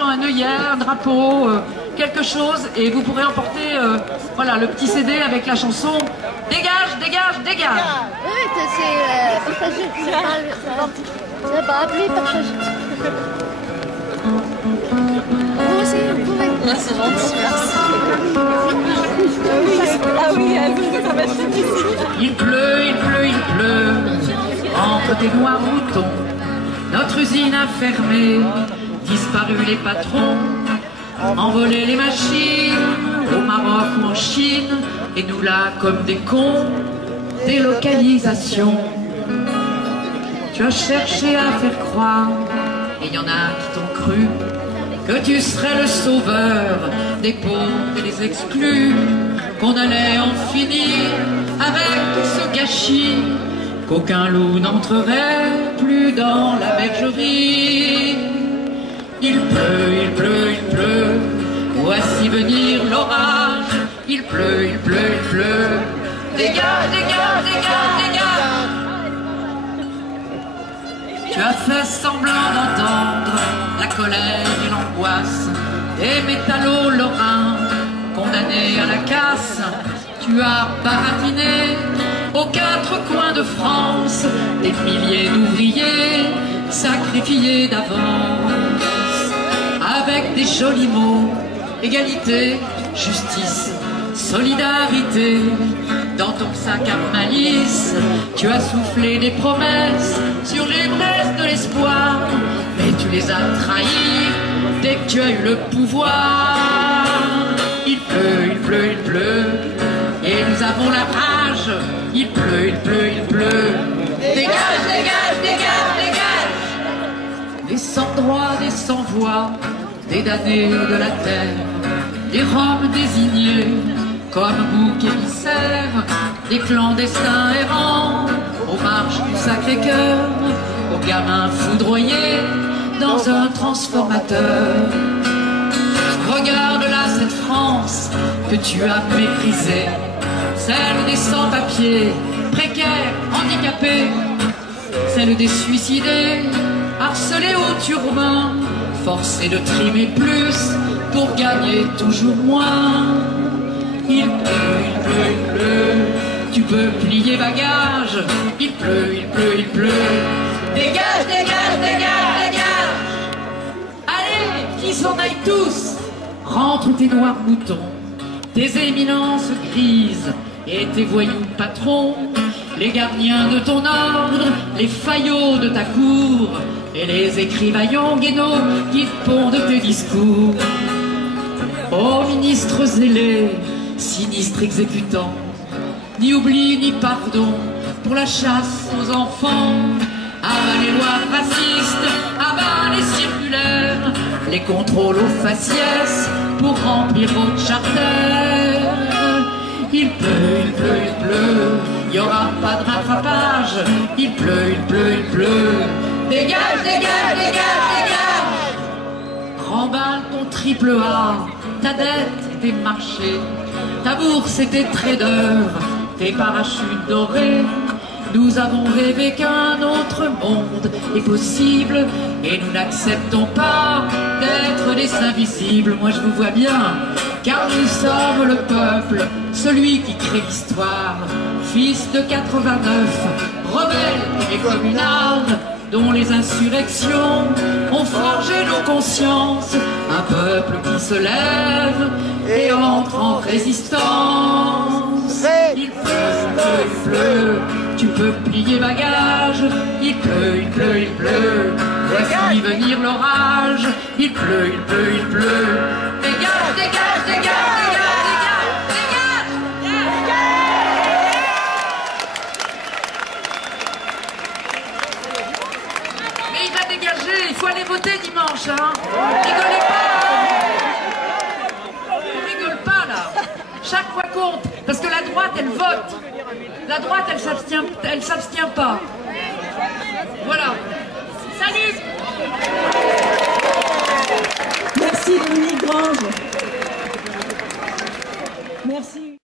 Un œillet, un drapeau, quelque chose, et vous pourrez emporter voilà, le petit CD avec la chanson Dégage, dégage, dégage. Oui, c'est partagé. C'est pas appelé partagé. Vous aussi, vous pouvez. C'est gentil, merci. Ah oui, ça va être difficile. Il pleut, il pleut, il pleut, entre tes noirs moutons. Notre usine a fermé, disparu les patrons, envolé les machines, au Maroc ou en Chine, et nous là comme des cons, délocalisation. Tu as cherché à faire croire, et il y en a qui t'ont cru, que tu serais le sauveur des pauvres et des exclus, qu'on allait en finir avec ce gâchis, qu'aucun loup n'entrerait plus dans la bergerie. Il pleut, il pleut, il pleut, voici venir l'orage. Il pleut, il pleut, il pleut, dégage, dégage, dégage, dégage. Tu as fait semblant d'entendre la colère et l'angoisse des métallos lorrains condamnés à la casse. Tu as baratiné aux quatre coins de France des milliers d'ouvriers sacrifiés d'avance, avec des jolis mots, égalité, justice, solidarité. Dans ton sac à malice, tu as soufflé des promesses sur les braises de l'espoir, mais tu les as trahis dès que tu as eu le pouvoir. Il pleut, il pleut, il pleut, et nous avons la rage. Il pleut, il pleut, il pleut, dégage, dégage, dégage, dégage. Des sans-droits, des sans-voix, des damnés de la terre, des Roms désignés comme boucs émissaires, des clandestins errants aux marches du Sacré-Cœur, aux gamins foudroyés dans un transformateur. Regarde là cette France que tu as méprisée, celle des sans-papiers, précaires, handicapés, celle des suicidés, harcelés au turban, forcés de trimer plus pour gagner toujours moins. Il pleut, il pleut, il pleut, tu peux plier bagages. Il pleut, il pleut, il pleut, dégage, dégage, dégage, dégage. Allez, qu'ils s'en aillent tous. Rentre tes noirs moutons, tes éminences grises et tes voyous patrons, les gardiens de ton ordre, les faillots de ta cour, et les écrivaillons guénaux qui te pondent tes discours. Ô ministres zélés, sinistres exécutants, ni oubli ni pardon pour la chasse aux enfants. À bas les lois racistes, à bas les circulaires, les contrôles aux faciès pour remplir votre charter. Il pleut, il pleut, il pleut, il n'y aura pas de rattrapage. Il pleut, il pleut, il pleut, dégage, dégage, dégage, dégage. Remballe ton triple A, ta dette et tes marchés, ta bourse et tes traders, tes parachutes dorés. Nous avons rêvé qu'un autre monde est possible et nous n'acceptons pas d'être des invisibles. Moi je vous vois bien, car nous sommes le peuple, celui qui crée l'histoire, fils de 89, rebelle et communard, dont les insurrections ont forgé nos consciences. Un peuple qui se lève et entre en résistance. Il pleut, il pleut, il pleut, tu peux plier bagages. Il pleut, il pleut, il pleut, voici venir l'orage. Il pleut, il pleut, il pleut, dégage, dégage, dégage, dégage, dégage, dégage. Mais il va dégager, il faut aller voter dimanche, hein. Rigolez pas, on rigole pas là. Chaque fois compte, parce que la droite elle vote. La droite elle s'abstient pas. Voilà. Salut. Merci Dominique Grange.